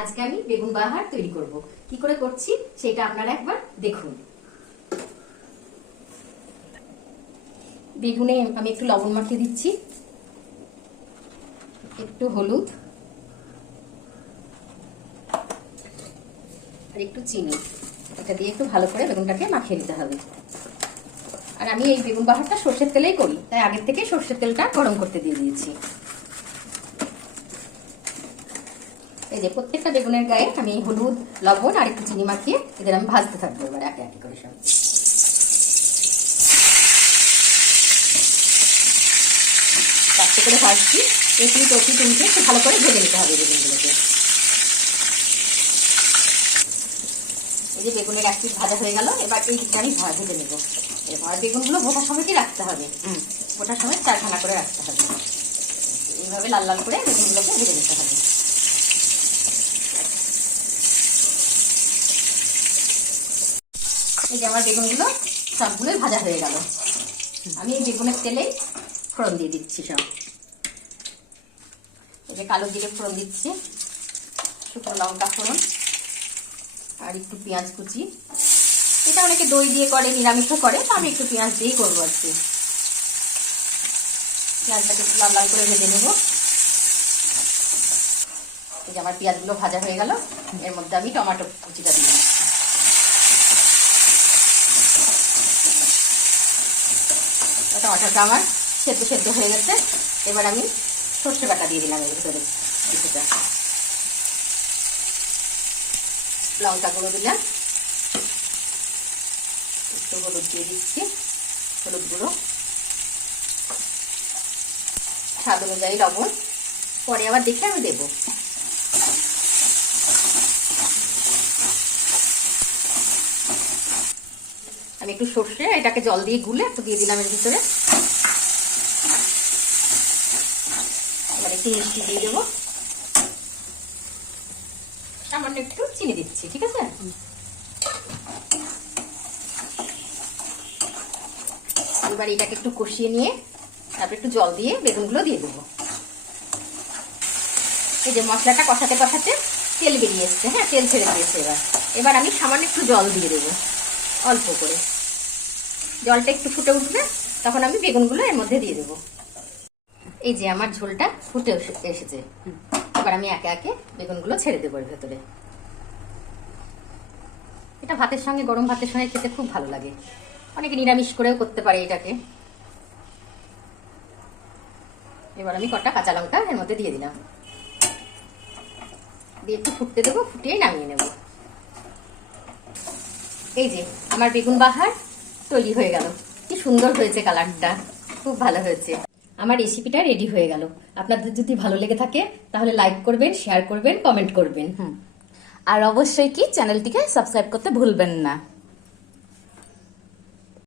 আজকে আমি বেগুন বাহার তৈরি করব। কি করে করছি সেটা আপনারা একবার দেখুন। বেগুনে আমি একটু লবণ মাখিয়ে দিচ্ছি, একটু হলুদ আর একটু চিনি। এটা দিয়ে একটু ভালো করে বেগুনটাকে মাখিয়ে দিতে হবে। আর আমি এই বেগুন বাহারটা সর্ষের তেলেই করি, তাই আগের থেকে সর্ষের তেলটা গরম করতে দিয়ে দিয়েছি। এই যে প্রত্যেকটা বেগুনের গায়ে আমি হলুদ, লবণ আর একটু চিনি মাখিয়ে এদের আমি ভাজতে থাকবো এবার একে একে করে সব। চারটে করে ভাজছি, একটু টপি তুলতে একটু ভালো করে ভেজে নিতে হবে বেগুনগুলোকে। এই যে বেগুনের এক পিস ভাজা হয়ে গেল, এবার এই দিকটা আমি ভেজে নেবো। এবার বেগুনগুলো ভোটার সময়ই রাখতে হবে, ভোটার সময় চারখানা করে রাখতে হবে। এইভাবে লাল লাল করে বেগুনগুলোকে ভেজে নিতে হবে। এই যে আমার বেগুনগুলো সবগুলোই ভাজা হয়ে গেল। আমি এই বেগুনের তেলেই ফোড়ন দিয়ে দিচ্ছি সব। এই যে কালো জিরে ফোড়ন দিচ্ছি, শুকনো লঙ্কা ফোড়ন আর একটু পেঁয়াজ কুচি। এটা অনেকে দই দিয়ে করে, নিরামিষও করে, তো আমি একটু পেঁয়াজ দিয়েই করবো আর কি। পেঁয়াজটাকে একটু লাল লাল করে ভেজে নেব। এই যে আমার পেঁয়াজগুলো ভাজা হয়ে গেল, এর মধ্যে আমি টমেটো কুচিটা দিয়ে দিচ্ছি। টমেটোটা আমার সেদ্ধ হয়ে গেছে। এবার আমি সর্ষে বাটা দিয়ে দিলাম এর ভিতরে কিছুটা, লঙ্কা গুঁড়ো দিলাম, একটু হলুদ দিয়ে দিচ্ছি, হলুদ গুঁড়ো, স্বাদ অনুযায়ী লবণ, পরে আবার দেখে আমি দেবো। আমি একটু সর্ষে এটাকে জল দিয়ে গুলে একটু দিয়ে দিলাম এর ভিতরে। এবার একটু মিষ্টি দিয়ে দেবো, সামান্য একটু চিনি দিচ্ছি, ঠিক আছে? এবার এটাকে একটু কষিয়ে নিয়ে তারপর একটু জল দিয়ে বেগুনগুলো দিয়ে দেবো। এই যে মশলাটা কষাতে কষাতে তেল বেরিয়ে এসছে, হ্যাঁ তেল ছেড়ে দিয়েছে। এবার আমি সামান্য একটু জল দিয়ে দেবো, অল্প করে। জলটা একটু ফুটে উঠবে তখন আমি বেগুনগুলো এর মধ্যে দিয়ে দেবো। এই যে আমার ঝোলটা ফুটে এসেছে, এবার আমি একে একে বেগুনগুলো ছেড়ে দেবো এর ভেতরে। এটা ভাতের সঙ্গে, গরম ভাতের সঙ্গে খেতে খুব ভালো লাগে। অনেকে নিরামিষ করেও করতে পারে এটাকে। এবার আমি কটা কাঁচা লঙ্কা এর মধ্যে দিয়ে দিলাম, দিয়ে একটু ফুটতে দেবো, ফুটিয়ে নামিয়ে নেব। এই যে আমার বেগুন বাহার তৈরি হয়ে গেল। কি সুন্দর হয়েছে, কালারটা খুব ভালো হয়েছে। আমার রেসিপিটা রেডি হয়ে গেল। আপনাদের যদি ভালো লেগে থাকে তাহলে লাইক করবেন, শেয়ার করবেন, কমেন্ট করবেন। আর অবশ্যই কি চ্যানেলটিকে সাবস্ক্রাইব করতে ভুলবেন না।